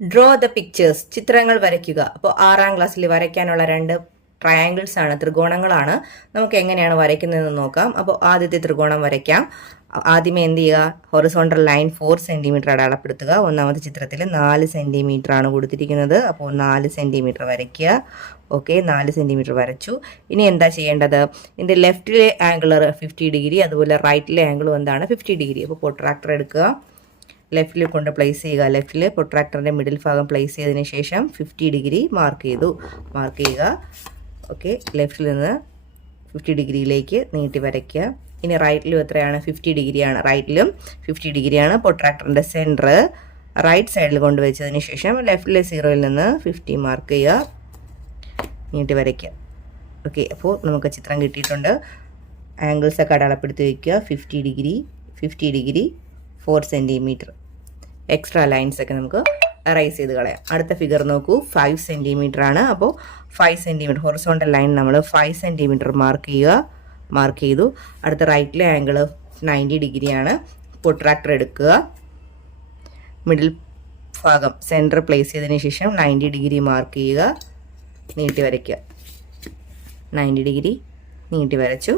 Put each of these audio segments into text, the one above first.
Draw the pictures, ചിത്രങ്ങൾ വരയ്ക്കുക. അപ്പോൾ 6ാം ക്ലാസ്സിൽ വരയ്ക്കാനുള്ള 2 ട്രയാങ്കിൾസ് ആണ്, ത്രികോണങ്ങളാണ്. നമുക്ക് എങ്ങനെയാണ് വരയ്ക്കുന്നതെന്ന് നോക്കാം. അപ്പോൾ ആദ്യത്തെ ത്രികോണം വരയ്ക്കാം. ആദ്യമേ എന്ത് ചെയ്യുക, ഹൊറിസോണ്ടൽ ലൈൻ 4 സെൻറ്റിമീറ്റർ അടയാളപ്പെടുത്തുക. ഒന്നാമത്തെ ചിത്രത്തിൽ 4 സെൻറ്റിമീറ്റർ ആണ് കൊടുത്തിരിക്കുന്നത്. അപ്പോൾ 4 സെൻറ്റിമീറ്റർ വരയ്ക്കുക. ഓക്കെ, 4 സെൻറ്റിമീറ്റർ വരച്ചു. ഇനി എന്താ ചെയ്യേണ്ടത്, ഇതിൻ്റെ ലെഫ്റ്റിലെ ആംഗിൾ 50 ഡിഗ്രി, അതുപോലെ റൈറ്റിലെ ആംഗിളും എന്താണ് 50 ഡിഗ്രി. അപ്പോൾ പ്രൊട്രാക്ടർ എടുക്കുക, ലെഫ്റ്റിൽ കൊണ്ട് പ്ലേസ് ചെയ്യുക. ലെഫ്റ്റിൽ പ്രൊട്രാക്ടറിൻ്റെ മിഡിൽ ഭാഗം പ്ലേസ് ചെയ്തതിന് ശേഷം 50 ഡിഗ്രി മാർക്ക് ചെയ്യുക. ഓക്കെ, ലെഫ്റ്റിൽ നിന്ന് 50 ഡിഗ്രിയിലേക്ക് നീട്ടി വരയ്ക്കുക. ഇനി റൈറ്റിലും എത്രയാണ്, 50 ഡിഗ്രിയാണ്. റൈറ്റിലും 50 ഡിഗ്രിയാണ്. പ്രൊട്രാക്ടറിൻ്റെ സെൻറ്റർ റൈറ്റ് സൈഡിൽ കൊണ്ടുവച്ചതിന് ശേഷം ലെഫ്റ്റിലെ 0യിൽ നിന്ന് 50 മാർക്ക് ചെയ്യുക, നീട്ടി വരയ്ക്കുക. ഓക്കെ, അപ്പോൾ നമുക്ക് ചിത്രം കിട്ടിയിട്ടുണ്ട്. ആംഗിൾസൊക്കെ അടയാളപ്പെടുത്തി വയ്ക്കുക. 50 ഡിഗ്രി 4 സെൻറ്റിമീറ്റർ. എക്സ്ട്രാ ലൈൻസ് ഒക്കെ നമുക്ക് അറൈസ് ചെയ്ത് കളയാം. അടുത്ത ഫിഗർ നോക്കൂ, 5 സെൻറ്റിമീറ്റർ ആണ്. അപ്പോൾ 5 സെൻറ്റിമീറ്റർ ഹൊറിസോണ്ടൽ ലൈൻ നമ്മൾ 5 സെൻറ്റിമീറ്റർ മാർക്ക് ചെയ്തു. അടുത്ത റൈറ്റിലെ ആംഗിൾ 90 ഡിഗ്രിയാണ്. പ്രൊട്രാക്ടർ എടുക്കുക, മിഡിൽ ഭാഗം സെൻറ്റർ പ്ലേസ് ചെയ്തതിന് ശേഷം 90 ഡിഗ്രി മാർക്ക് ചെയ്യുക, നീട്ടി വരയ്ക്കുക. 90 ഡിഗ്രി നീട്ടി വരച്ചു.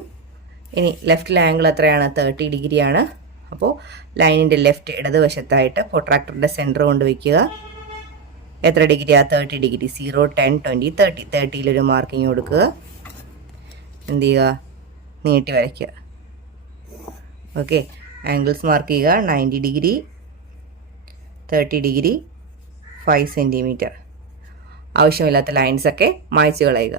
ഇനി ലെഫ്റ്റിലെ ആംഗിൾ എത്രയാണ്, 30 ഡിഗ്രിയാണ്. അപ്പോൾ ലൈനിൻ്റെ ലെഫ്റ്റ് ഇടതുവശത്തായിട്ട് പ്രൊട്രാക്ടറിൻ്റെ സെൻറ്റർ കൊണ്ട് വയ്ക്കുക. എത്ര ഡിഗ്രിയാണ്, 30 ഡിഗ്രി. 0, 10, 20, 30. 30യിലൊരു മാർക്കിങ് കൊടുക്കുക. എന്ത് ചെയ്യുക, നീട്ടി വരയ്ക്കുക. ഓക്കെ, ആംഗിൾസ് മാർക്ക് ചെയ്യുക. 90 ഡിഗ്രി, 30 ഡിഗ്രി, 5 സെൻറ്റിമീറ്റർ. ആവശ്യമില്ലാത്ത ലൈൻസൊക്കെ മായ്ച്ചു കളയുക.